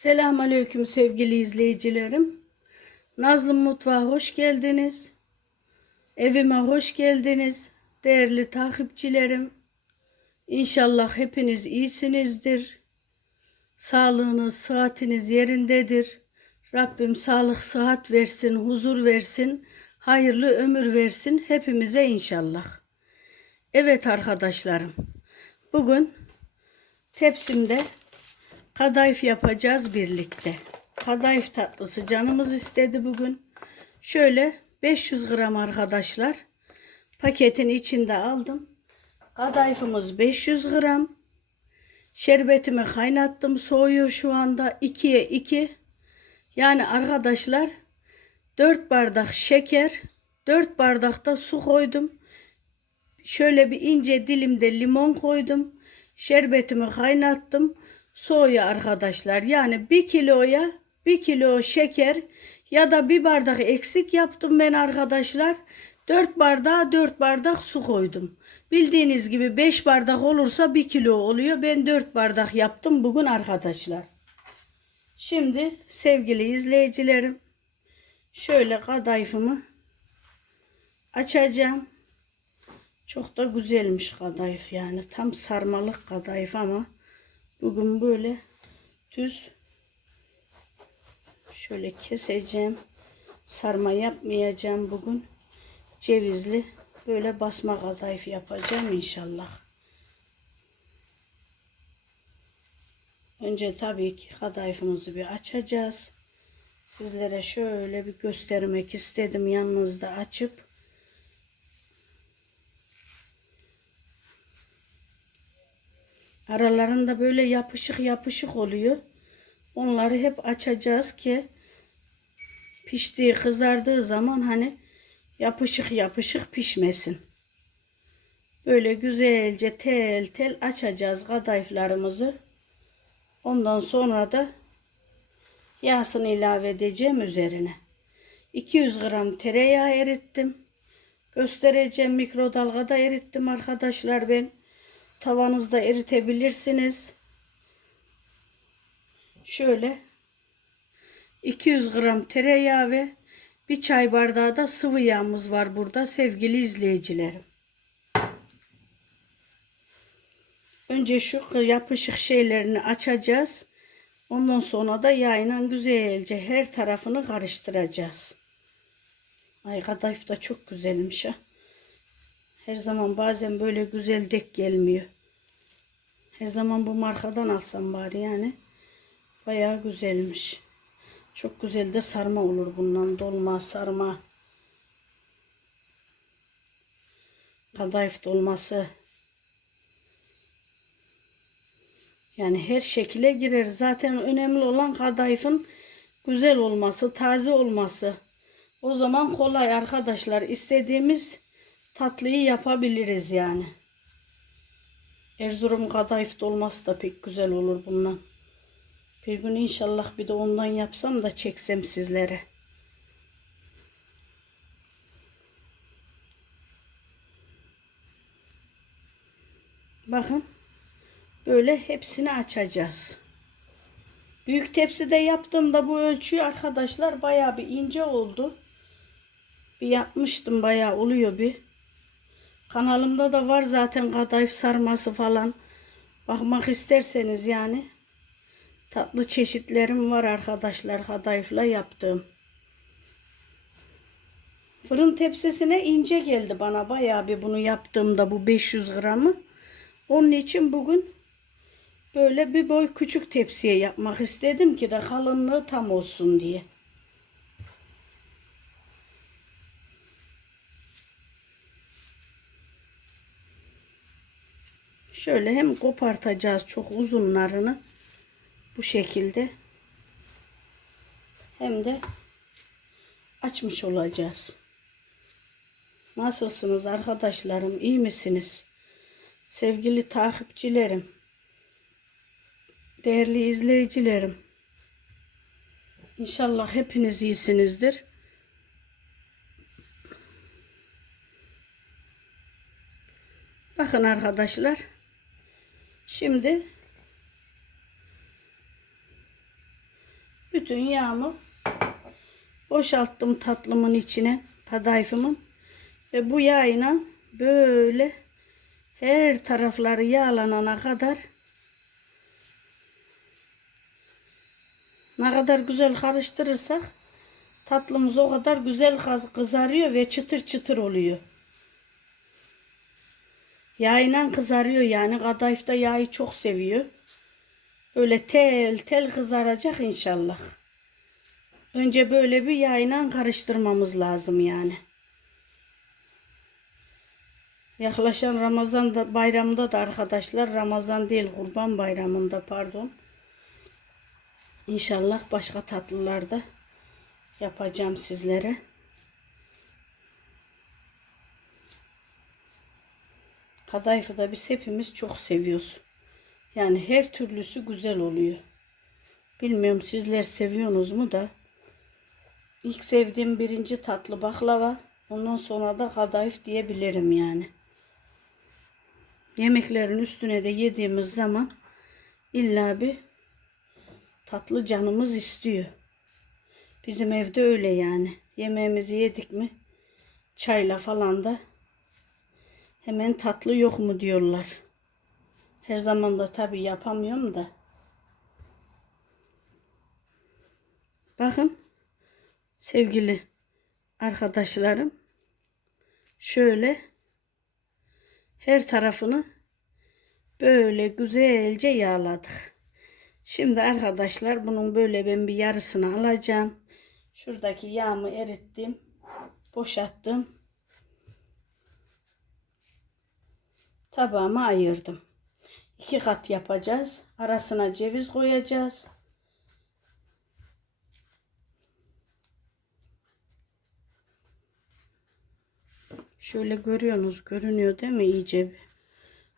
Selamünaleyküm sevgili izleyicilerim. Nazlı Mutfağa hoş geldiniz. Evime hoş geldiniz. Değerli takipçilerim. İnşallah hepiniz iyisinizdir. Sağlığınız, sıhhatiniz yerindedir. Rabbim sağlık, sıhhat versin, huzur versin, hayırlı ömür versin hepimize inşallah. Evet arkadaşlarım. Bugün tepsimde kadayıf yapacağız birlikte. Kadayıf tatlısı canımız istedi bugün. Şöyle 500 gram arkadaşlar. Paketin içinde aldım. Kadayıfımız 500 gram. Şerbetimi kaynattım. Soğuyor şu anda. 2'ye 2. Yani arkadaşlar 4 bardak şeker, 4 bardak da su koydum. Şöyle bir ince dilimde limon koydum. Şerbetimi kaynattım. Soğuyor arkadaşlar. Yani bir kiloya bir kilo şeker ya da bir bardak eksik yaptım ben arkadaşlar. 4 bardağa 4 bardak su koydum. Bildiğiniz gibi 5 bardak olursa 1 kilo oluyor. Ben 4 bardak yaptım bugün arkadaşlar. Şimdi sevgili izleyicilerim şöyle kadayıfımı açacağım. Çok da güzelmiş kadayıf yani. Tam sarmalık kadayıf ama bugün böyle düz şöyle keseceğim. Sarma yapmayacağım bugün. Cevizli böyle basma kadayıf yapacağım inşallah. Önce tabii ki kadayıfımızı bir açacağız. Sizlere şöyle bir göstermek istedim yanınızda açıp. Aralarında böyle yapışık yapışık oluyor. Onları hep açacağız ki piştiği kızardığı zaman hani yapışık yapışık pişmesin. Böyle güzelce tel tel açacağız kadayıflarımızı. Ondan sonra da yağsını ilave edeceğim üzerine. 200 gram tereyağı erittim. Göstereceğim mikrodalgada erittim arkadaşlar ben. Tavanızda eritebilirsiniz. Şöyle 200 gram tereyağı ve bir çay bardağı da sıvı yağımız var burada sevgili izleyicilerim. Önce şu yapışık şeylerini açacağız. Ondan sonra da yağıyla güzelce her tarafını karıştıracağız. Ay kadayıf da çok güzelmiş ha. Her zaman bazen böyle güzel dek gelmiyor. Her zaman bu markadan alsam bari yani. Bayağı güzelmiş. Çok güzel de sarma olur bundan. Dolma, sarma. Kadayıf dolması. Yani her şekilde girer. Zaten önemli olan kadayıfın güzel olması, taze olması. O zaman kolay arkadaşlar. İstediğimiz tatlıyı yapabiliriz yani. Erzurum kadayıf dolması da pek güzel olur bundan. Bir gün inşallah bir de ondan yapsam da çeksem sizlere. Bakın. Böyle hepsini açacağız. Büyük tepside yaptığımda bu ölçüyü arkadaşlar baya bir ince oldu. Bir yapmıştım baya oluyor bir. Kanalımda da var zaten kadayıf sarması falan. Bakmak isterseniz yani. Tatlı çeşitlerim var arkadaşlar kadayıfla yaptığım. Fırın tepsisine ince geldi bana bayağı bir bunu yaptığımda bu 500 gramı. Onun için bugün böyle bir boy küçük tepsiye yapmak istedim ki de kalınlığı tam olsun diye. Şöyle hem kopartacağız çok uzunlarını bu şekilde hem de açmış olacağız. Nasılsınız arkadaşlarım? İyi misiniz? Sevgili takipçilerim, değerli izleyicilerim. İnşallah hepiniz iyisinizdir. Bakın arkadaşlar. Şimdi Bütün yağımı boşalttım tatlımın içine, kadayıfımın. Ve bu yağıyla böyle her tarafları yağlanana kadar ne kadar güzel karıştırırsak tatlımız o kadar güzel kızarıyor ve çıtır çıtır oluyor. Yağıyla kızarıyor yani. Kadayıf da yağı çok seviyor. Böyle tel tel kızaracak inşallah. Önce böyle bir yağıyla karıştırmamız lazım yani. Yaklaşan Ramazan da, bayramında da arkadaşlar Ramazan değil Kurban Bayramı'nda pardon. İnşallah başka tatlılarda yapacağım sizlere. Kadayıfı da biz hepimiz çok seviyoruz. Yani her türlüsü güzel oluyor. Bilmiyorum sizler seviyorsunuz mu da. İlk sevdiğim birinci tatlı baklava. Ondan sonra da kadayıf diyebilirim yani. Yemeklerin üstüne de yediğimiz zaman illa bir tatlı canımız istiyor. Bizim evde öyle yani. Yemeğimizi yedik mi çayla falan da hemen tatlı yok mu diyorlar. Her zaman da tabii yapamıyorum da. Bakın sevgili arkadaşlarım şöyle her tarafını böyle güzelce yağladık. Şimdi arkadaşlar bunun böyle ben bir yarısını alacağım. Şuradaki yağımı erittim. Boşalttım. Tabağıma ayırdım. İki kat yapacağız. Arasına ceviz koyacağız. Şöyle görüyorsunuz. Görünüyor değil mi iyice?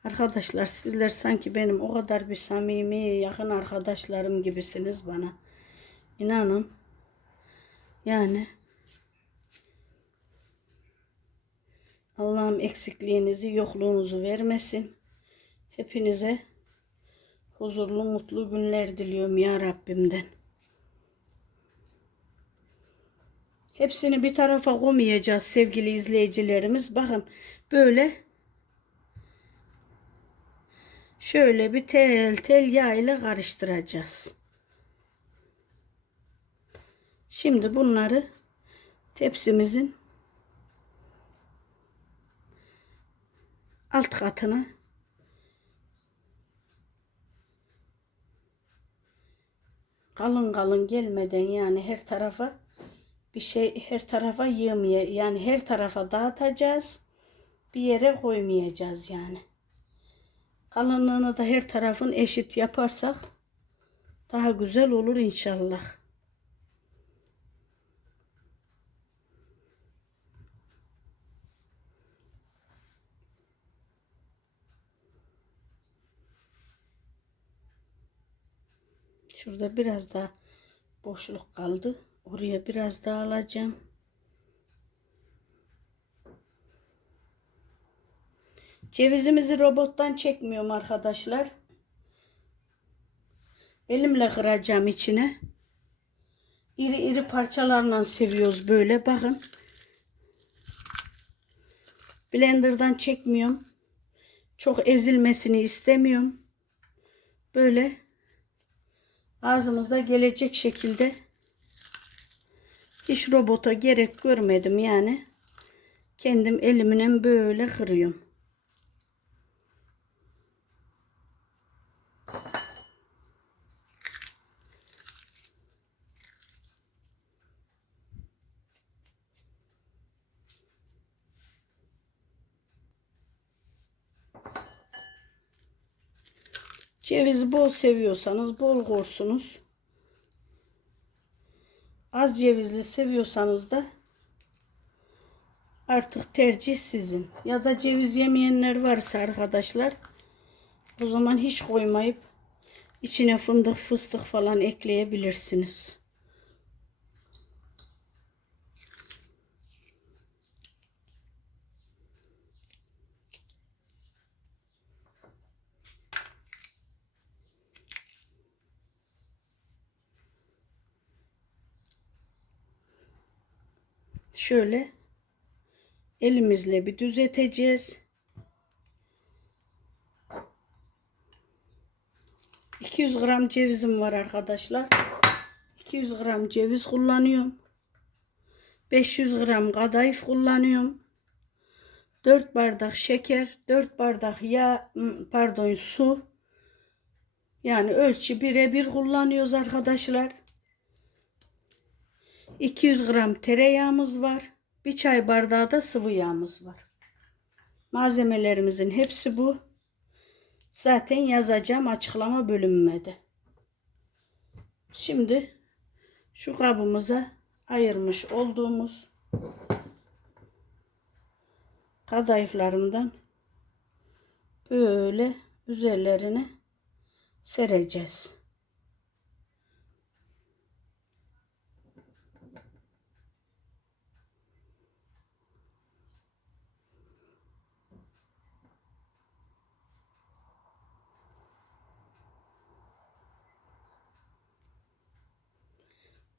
Arkadaşlar sizler sanki benim o kadar bir samimi yakın arkadaşlarım gibisiniz bana. İnanın. Yani Allah'ım eksikliğinizi, yokluğunuzu vermesin. Hepinize huzurlu, mutlu günler diliyorum ya Rabbimden. Hepsini bir tarafa koymayacağız sevgili izleyicilerimiz. Bakın böyle şöyle bir tel tel yağ ile karıştıracağız. Şimdi bunları tepsimizin alt katına kalın kalın gelmeden yani her tarafa bir şey her tarafa yığmaya yani her tarafa dağıtacağız. Bir yere koymayacağız yani. Kalınlığını da her tarafın eşit yaparsak daha güzel olur inşallah. Şurada biraz daha boşluk kaldı. Oraya biraz daha alacağım. Cevizimizi robottan çekmiyorum arkadaşlar. Elimle kıracağım içine. İri iri parçalarla seviyoruz böyle. Bakın. Blender'dan çekmiyorum. Çok ezilmesini istemiyorum. Böyle ağzımıza gelecek şekilde hiç robota gerek görmedim yani. Kendim elimle böyle kırıyorum. Cevizi bol seviyorsanız bol korsunuz. Az cevizli seviyorsanız da artık tercih sizin. Ya da ceviz yemeyenler varsa arkadaşlar o zaman hiç koymayıp içine fındık fıstık falan ekleyebilirsiniz. Şöyle elimizle bir düzelteceğiz. 200 gram cevizim var arkadaşlar. 200 gram ceviz kullanıyorum. 500 gram kadayıf kullanıyorum. 4 bardak şeker, 4 bardak yağ, m, pardon su. Yani ölçü birebir kullanıyoruz arkadaşlar. 200 gram tereyağımız var. Bir çay bardağı da sıvı yağımız var. Malzemelerimizin hepsi bu. Zaten yazacağım açıklama bölümüme. Şimdi şu kabımıza ayırmış olduğumuz kadayıflarımdan böyle üzerlerine sereceğiz.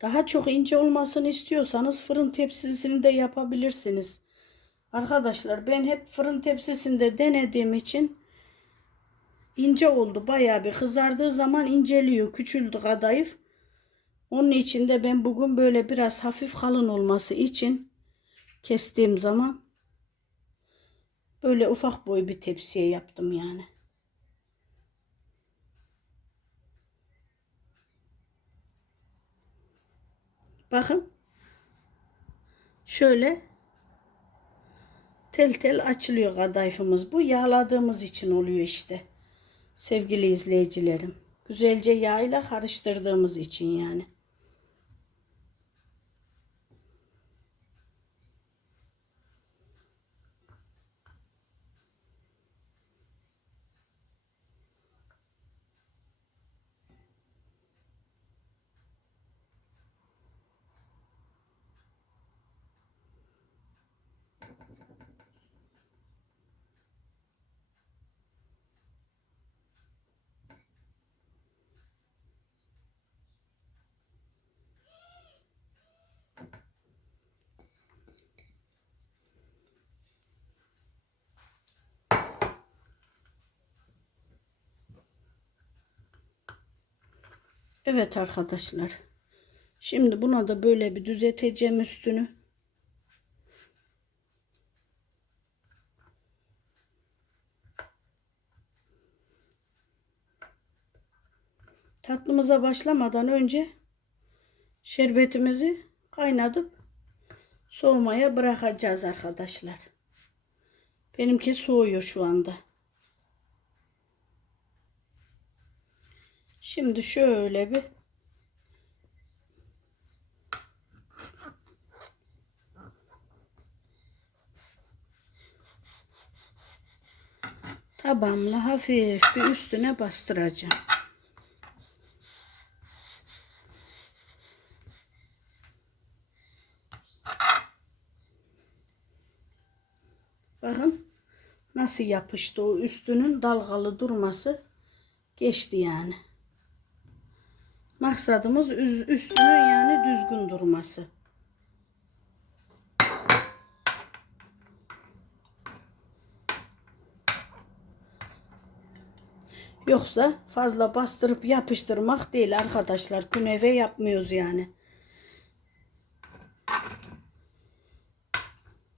Daha çok ince olmasını istiyorsanız fırın tepsisini de yapabilirsiniz. Arkadaşlar ben hep fırın tepsisinde denediğim için ince oldu. Bayağı bir kızardığı zaman inceliyor. Küçüldü kadayıf. Onun için de ben bugün böyle biraz hafif kalın olması için kestiğim zaman böyle ufak boy bir tepsiye yaptım yani. Bakın. Şöyle tel tel açılıyor kadayıfımız. Bu yağladığımız için oluyor işte. Sevgili izleyicilerim. Güzelce yağıyla karıştırdığımız için yani. Evet arkadaşlar. Şimdi buna da böyle bir düzelteceğim üstünü. Tatlımıza başlamadan önce şerbetimizi kaynatıp soğumaya bırakacağız arkadaşlar. Benimki soğuyor şu anda. Şimdi şöyle bir tabamla hafif bir üstüne bastıracağım. Bakın nasıl yapıştı o üstünün dalgalı durması geçti yani. Maksadımız üstünün yani düzgün durması. Yoksa fazla bastırıp yapıştırmak değil arkadaşlar. Künefe yapmıyoruz yani.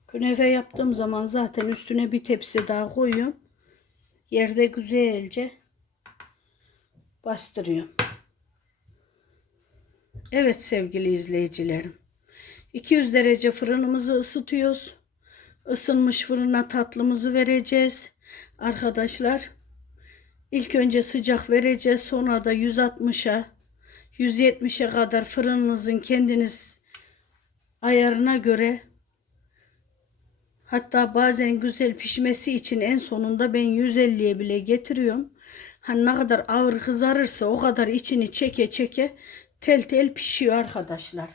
Künefe yaptığım zaman zaten üstüne bir tepsi daha koyuyorum. Yerde güzelce bastırıyorum. Evet sevgili izleyicilerim. 200 derece fırınımızı ısıtıyoruz. Isınmış fırına tatlımızı vereceğiz. Arkadaşlar ilk önce sıcak vereceğiz. Sonra da 160'a 170'e kadar fırınınızın kendiniz ayarına göre hatta bazen güzel pişmesi için en sonunda ben 150'ye bile getiriyorum. Hani ne kadar ağır kızarırsa o kadar içini çeke çeke tel tel pişiyor arkadaşlar.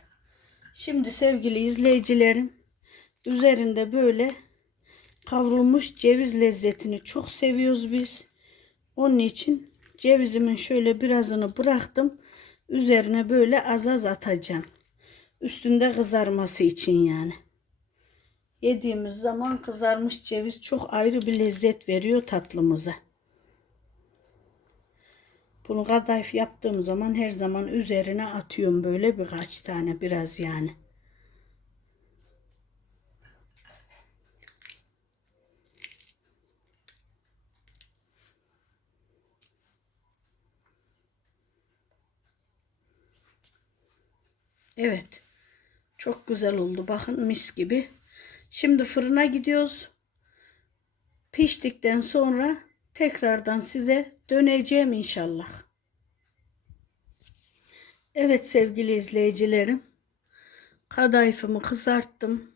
Şimdi sevgili izleyicilerim üzerinde böyle kavrulmuş ceviz lezzetini çok seviyoruz biz. Onun için cevizimin şöyle birazını bıraktım. Üzerine böyle az az atacağım. Üstünde kızarması için yani. Yediğimiz zaman kızarmış ceviz çok ayrı bir lezzet veriyor tatlımıza. Bunu kadayıf yaptığım zaman her zaman üzerine atıyorum böyle birkaç tane biraz yani. Evet. Çok güzel oldu. Bakın mis gibi. Şimdi fırına gidiyoruz. Piştikten sonra tekrardan size döneceğim inşallah. Evet sevgili izleyicilerim. Kadayıfımı kızarttım.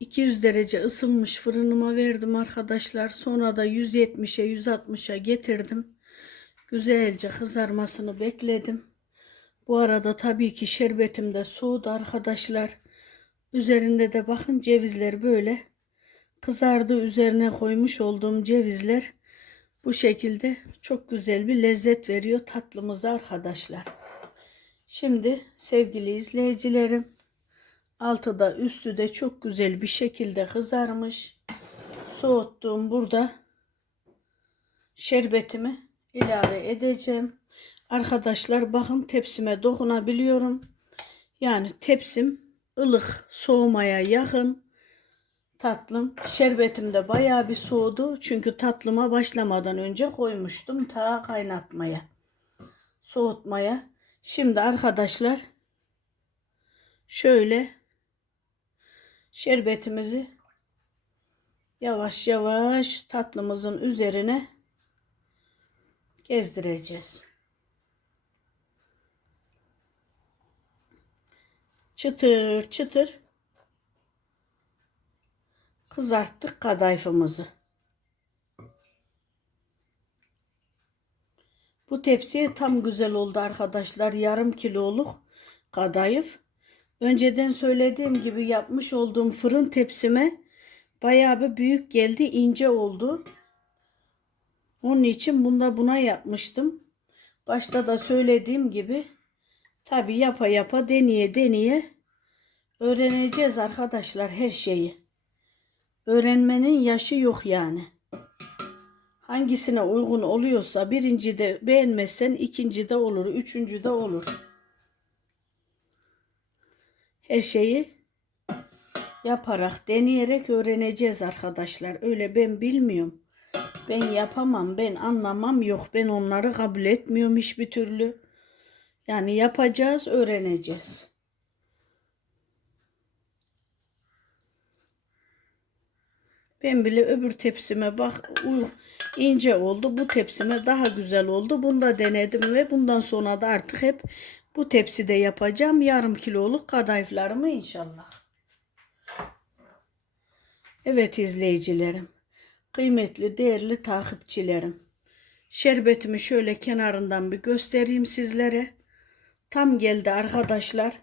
200 derece ısınmış fırınıma verdim arkadaşlar. Sonra da 170'e 160'a getirdim. Güzelce kızarmasını bekledim. Bu arada tabii ki şerbetim de soğudu arkadaşlar. Üzerinde de bakın cevizler böyle kızardı. Üzerine koymuş olduğum cevizler bu şekilde çok güzel bir lezzet veriyor tatlımıza arkadaşlar. Şimdi sevgili izleyicilerim altı da üstü de çok güzel bir şekilde kızarmış. Soğuttuğum burada şerbetimi ilave edeceğim. Arkadaşlar bakın tepsime dokunabiliyorum. Yani tepsim ılık soğumaya yakın. Tatlım şerbetim de bayağı bir soğudu. Çünkü tatlıma başlamadan önce koymuştum ta kaynatmaya. Soğutmaya. Şimdi arkadaşlar şöyle şerbetimizi yavaş yavaş tatlımızın üzerine gezdireceğiz. çıtır çıtır kızarttık kadayıfımızı. Bu tepsiye tam güzel oldu arkadaşlar. Yarım kiloluk kadayıf. Önceden söylediğim gibi yapmış olduğum fırın tepsime bayağı bir büyük geldi. ince oldu. Onun için bunda buna yapmıştım. Başta da söylediğim gibi Tabi yapa yapa deneye deneye öğreneceğiz arkadaşlar her şeyi. Öğrenmenin yaşı yok yani. Hangisine uygun oluyorsa birinci de beğenmezsen ikinci de olur, üçüncü de olur. Her şeyi yaparak, deneyerek öğreneceğiz arkadaşlar. Öyle ben bilmiyorum. Ben yapamam, ben anlamam yok. Ben onları kabul etmiyorum hiçbir türlü. Yani yapacağız, öğreneceğiz. Ben bile öbür tepsime bak ince oldu. Bu tepsime daha güzel oldu. Bunu da denedim ve bundan sonra da artık hep bu tepside yapacağım. Yarım kiloluk kadayıflarımı inşallah. Evet izleyicilerim. Kıymetli, değerli takipçilerim. Şerbetimi şöyle kenarından bir göstereyim sizlere tam geldi arkadaşlar.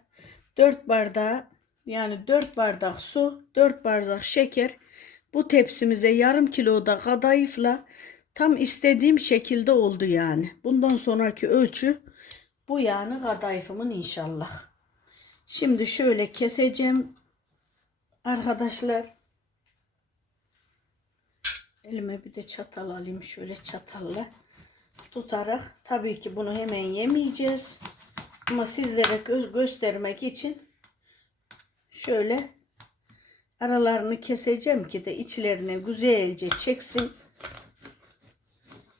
4 bardağı yani 4 bardak su, 4 bardak şeker. Bu tepsimize yarım kilo da kadayıfla tam istediğim şekilde oldu yani. Bundan sonraki ölçü bu yani kadayıfımın inşallah. Şimdi şöyle keseceğim arkadaşlar. Elime bir de çatal alayım şöyle çatalla tutarak. Tabii ki bunu hemen yemeyeceğiz. Ama sizlere gö göstermek için şöyle aralarını keseceğim ki de içlerine güzelce çeksin.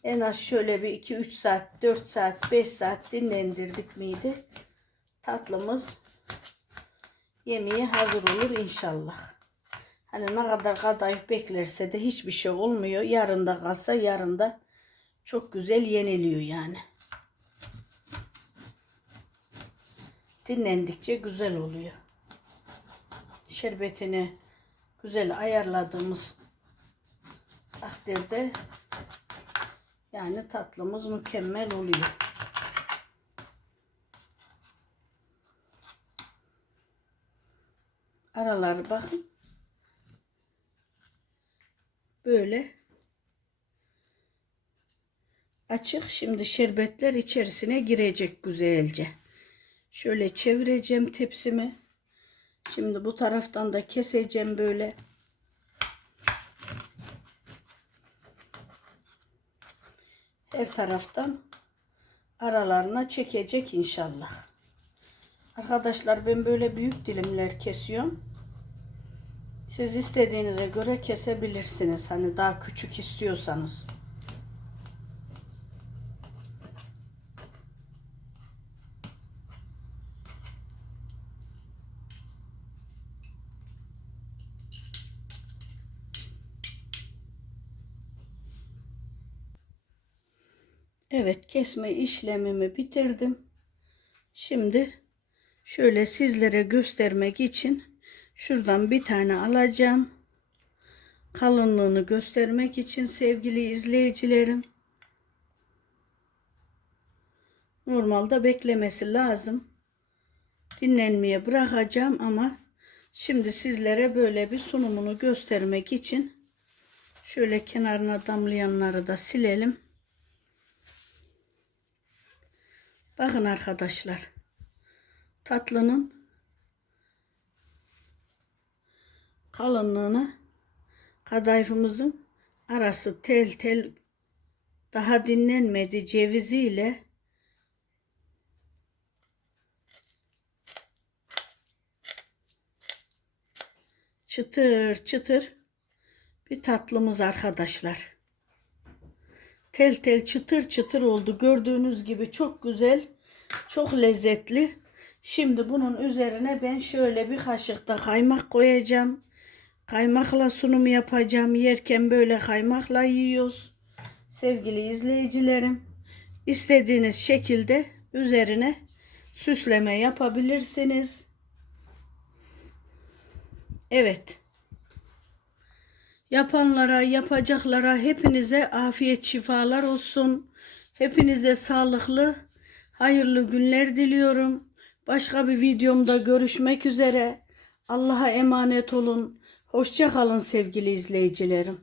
En az şöyle bir 2-3 saat, 4 saat, 5 saat dinlendirdik miydi? Tatlımız yemeğe hazır olur inşallah. Hani ne kadar kadayıf beklerse de hiçbir şey olmuyor. Yarın da kalsa yarın da çok güzel yeniliyor yani. dinlendikçe güzel oluyor. Şerbetini güzel ayarladığımız takdirde yani tatlımız mükemmel oluyor. Araları bakın. Böyle açık. Şimdi şerbetler içerisine girecek güzelce. Şöyle çevireceğim tepsimi. Şimdi bu taraftan da keseceğim böyle. Her taraftan aralarına çekecek inşallah. Arkadaşlar ben böyle büyük dilimler kesiyorum. Siz istediğinize göre kesebilirsiniz. Hani daha küçük istiyorsanız. Evet kesme işlemimi bitirdim. Şimdi şöyle sizlere göstermek için şuradan bir tane alacağım. Kalınlığını göstermek için sevgili izleyicilerim. Normalde beklemesi lazım. Dinlenmeye bırakacağım ama şimdi sizlere böyle bir sunumunu göstermek için şöyle kenarına damlayanları da silelim. Bakın arkadaşlar. Tatlının kalınlığına kadayıfımızın arası tel tel daha dinlenmedi ceviziyle çıtır çıtır bir tatlımız arkadaşlar. Tel tel çıtır çıtır oldu. Gördüğünüz gibi çok güzel, çok lezzetli. Şimdi bunun üzerine ben şöyle bir kaşık da kaymak koyacağım. Kaymakla sunum yapacağım. Yerken böyle kaymakla yiyoruz. Sevgili izleyicilerim, istediğiniz şekilde üzerine süsleme yapabilirsiniz. Evet. Yapanlara, yapacaklara hepinize afiyet şifalar olsun. Hepinize sağlıklı, hayırlı günler diliyorum. Başka bir videomda görüşmek üzere. Allah'a emanet olun. Hoşça kalın sevgili izleyicilerim.